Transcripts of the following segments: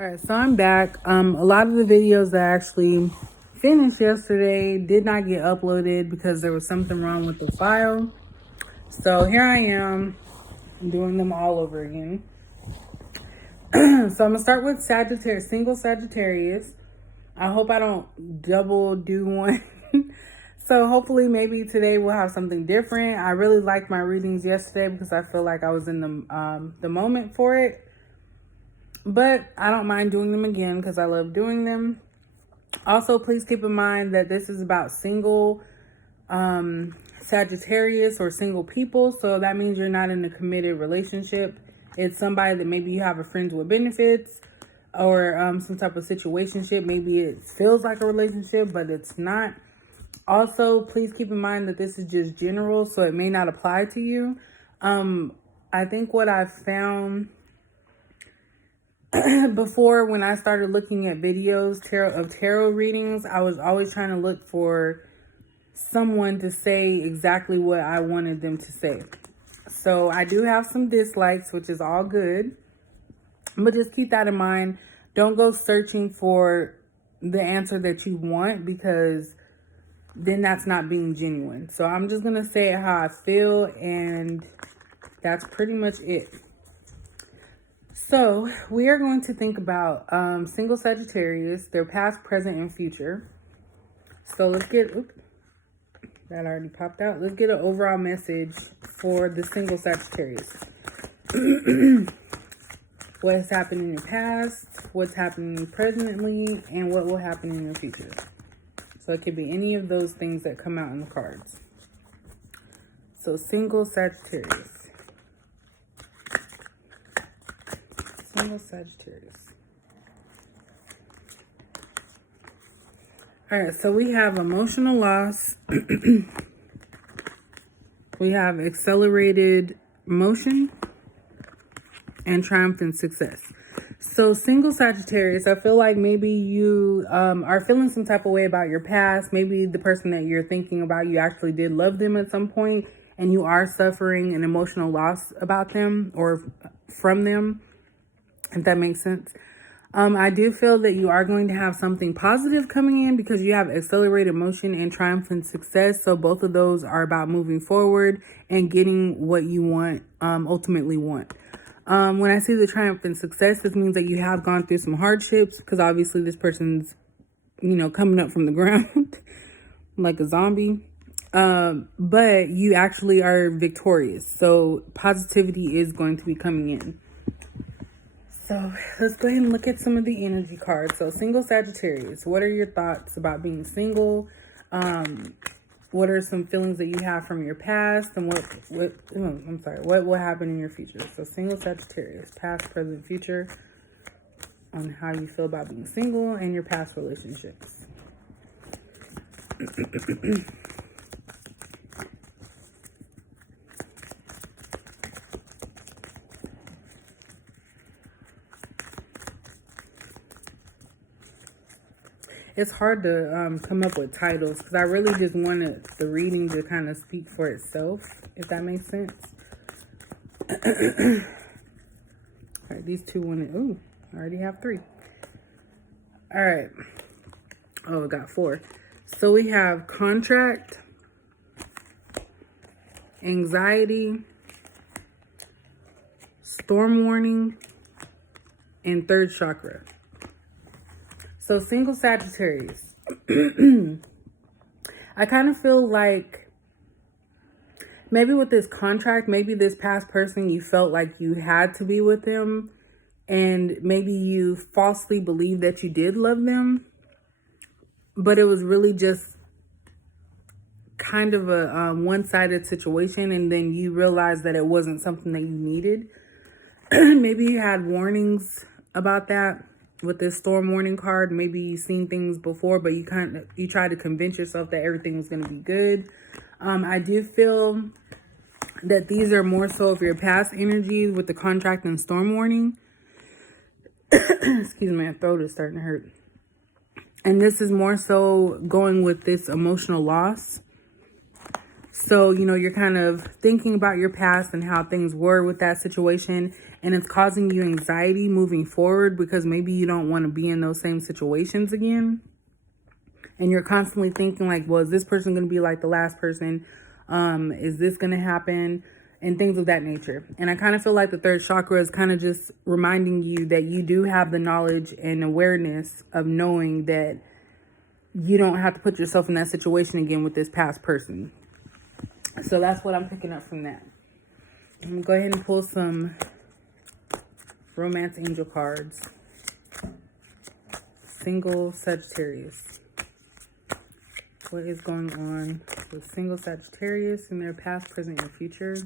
All right, so I'm back. A lot of the videos that I actually finished yesterday did not get uploaded because there was something wrong with the file. So here I am doing them all over again. So I'm gonna start with Sagittarius, single Sagittarius. I hope I don't double do one. So hopefully maybe today we'll have something different. I really liked my readings yesterday because I feel like I was in the moment for it. But I don't mind doing them again because I love doing them. Also, please keep in mind that this is about single Sagittarius or single people. So that means you're not in a committed relationship. It's somebody that maybe you have a friends with benefits or some type of situationship. Maybe it feels like a relationship, but it's not. Also, please keep in mind that this is just general, so it may not apply to you. I think what I've found before, when I started looking at videos of tarot readings, I was always trying to look for someone to say exactly what I wanted them to say. So I do have some dislikes, which is all good, but just keep that in mind. Don't go searching for the answer that you want, because then that's not being genuine. So I'm just gonna say it how I feel, and that's pretty much it. So we are going to think about single Sagittarius, their past, present, and future. So let's get, that already popped out. Let's get an overall message for the single Sagittarius. What has happened in your past, what's happening presently, and what will happen in your future. So it could be any of those things that come out in the cards. So single Sagittarius. Single Sagittarius. All right, so we have emotional loss. We have accelerated motion and triumphant success. So single Sagittarius, I feel like maybe you are feeling some type of way about your past. Maybe the person that you're thinking about, you actually did love them at some point, and you are suffering an emotional loss about them or from them, if that makes sense. I do feel that you are going to have something positive coming in because you have accelerated motion and triumphant success. So both of those are about moving forward and getting what you want, ultimately want. When I see the triumphant success, this means that you have gone through some hardships, because obviously this person's, coming up from the ground like a zombie. But you actually are victorious. So positivity is going to be coming in. So let's go ahead and look at some of the energy cards. So single Sagittarius, what are your thoughts about being single? What are some feelings that you have from your past, and what will happen in your future? So single Sagittarius, past, present, future, on how you feel about being single and your past relationships. It's hard to come up with titles because I really just wanted the reading to kind of speak for itself, if that makes sense. All right, these two wanted, I already have 3. All right. Oh, we got 4. So we have contract, anxiety, storm warning, and third chakra. So single Sagittarius, I kind of feel like maybe with this contract, maybe this past person, you felt like you had to be with them, and maybe you falsely believed that you did love them, but it was really just kind of a one-sided situation, and then you realized that it wasn't something that you needed. Maybe you had warnings about that. With this storm warning card, maybe you've seen things before, but you try to convince yourself that everything was going to be good. I do feel that these are more so of your past energies with the contract and storm warning. Excuse me, my throat is starting to hurt. And this is more so going with this emotional loss. So, you're kind of thinking about your past and how things were with that situation, and it's causing you anxiety moving forward because maybe you don't want to be in those same situations again. And you're constantly thinking like, well, is this person going to be like the last person? Is this going to happen? And things of that nature. And I kind of feel like the third chakra is kind of just reminding you that you do have the knowledge and awareness of knowing that you don't have to put yourself in that situation again with this past person. So that's what I'm picking up from that. I'm going to go ahead and pull some romance angel cards. Single Sagittarius. What is going on with single Sagittarius in their past, present, and future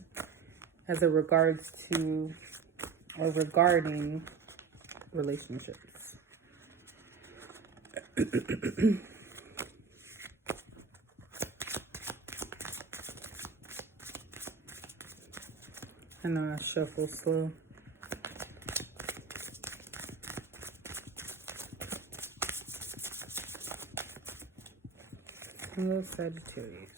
as it regards to or regarding relationships? I know I shuffle slow. Single Sagittarius.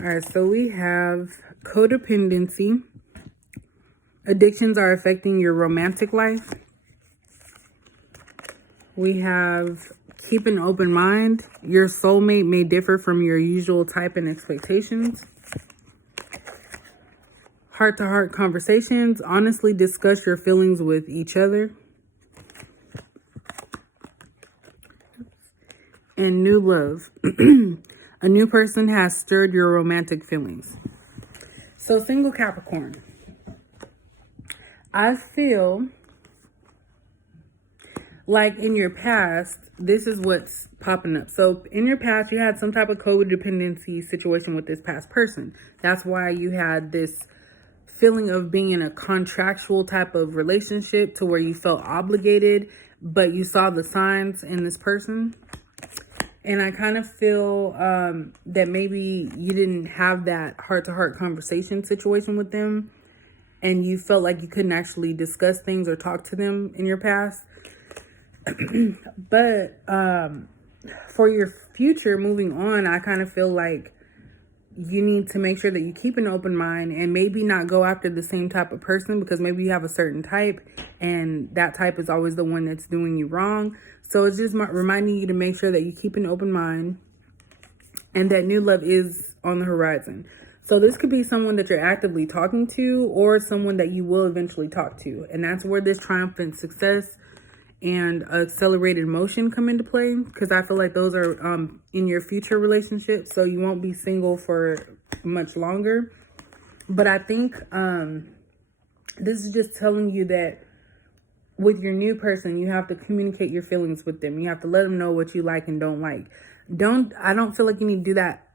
All right, so we have codependency. Addictions are affecting your romantic life. We have keep an open mind. Your soulmate may differ from your usual type and expectations. Heart-to-heart conversations. Honestly discuss your feelings with each other. And new love. A new person has stirred your romantic feelings. So single Capricorn. I feel like in your past, this is what's popping up. So in your past, you had some type of codependency situation with this past person. That's why you had this feeling of being in a contractual type of relationship to where you felt obligated, but you saw the signs in this person. And I kind of feel that maybe you didn't have that heart-to-heart conversation situation with them, and you felt like you couldn't actually discuss things or talk to them in your past. But for your future moving on, I kind of feel like you need to make sure that you keep an open mind and maybe not go after the same type of person, because maybe you have a certain type and that type is always the one that's doing you wrong. So it's just reminding you to make sure that you keep an open mind and that new love is on the horizon. So this could be someone that you're actively talking to or someone that you will eventually talk to. And that's where this triumphant success and accelerated motion come into play, because I feel like those are in your future relationship. So you won't be single for much longer. But I think this is just telling you that with your new person, you have to communicate your feelings with them. You have to let them know what you like and don't like. I don't feel like you need to do that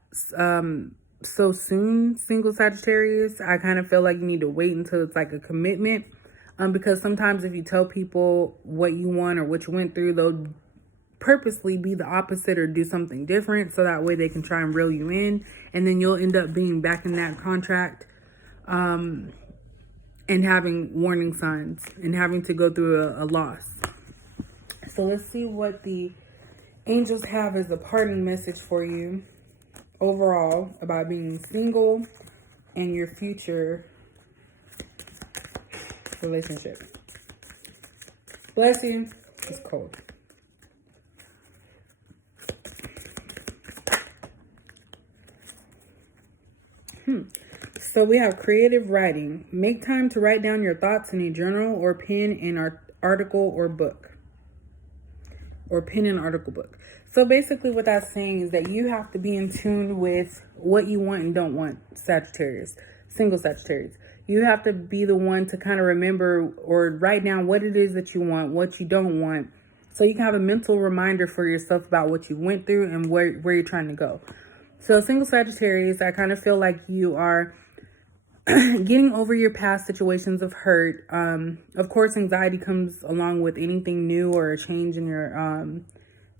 so soon, single Sagittarius. I kind of feel like you need to wait until it's like a commitment. Because sometimes if you tell people what you want or what you went through, they'll purposely be the opposite or do something different. So that way they can try and reel you in. And then you'll end up being back in that contract and having warning signs and having to go through a loss. So let's see what the angels have as a parting message for you overall about being single and your future relationship. Bless you. It's cold. So we have creative writing. Make time to write down your thoughts in a journal or pen an article or book. Or pen an article book. So basically what that's saying is that you have to be in tune with what you want and don't want, Sagittarius, single Sagittarius. You have to be the one to kind of remember or write down what it is that you want, what you don't want. So you can have a mental reminder for yourself about what you went through and where you're trying to go. So single Sagittarius, I kind of feel like you are getting over your past situations of hurt. Of course, anxiety comes along with anything new or a change in your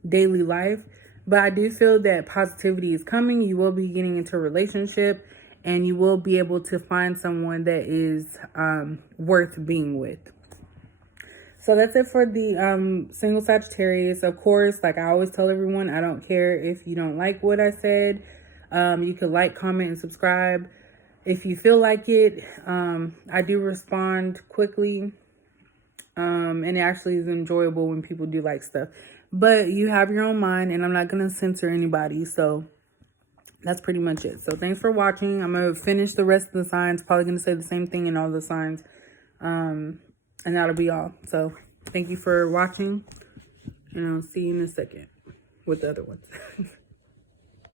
daily life. But I do feel that positivity is coming. You will be getting into a relationship and you will be able to find someone that is worth being with. So that's it for the single Sagittarius. Of course, like I always tell everyone, I don't care if you don't like what I said. You can like, comment, and subscribe if you feel like it. I do respond quickly. And it actually is enjoyable when people do like stuff. But you have your own mind, and I'm not going to censor anybody. So that's pretty much it. So thanks for watching. I'm going to finish the rest of the signs. Probably going to say the same thing in all the signs. And that'll be all. So thank you for watching. And I'll see you in a second with the other ones.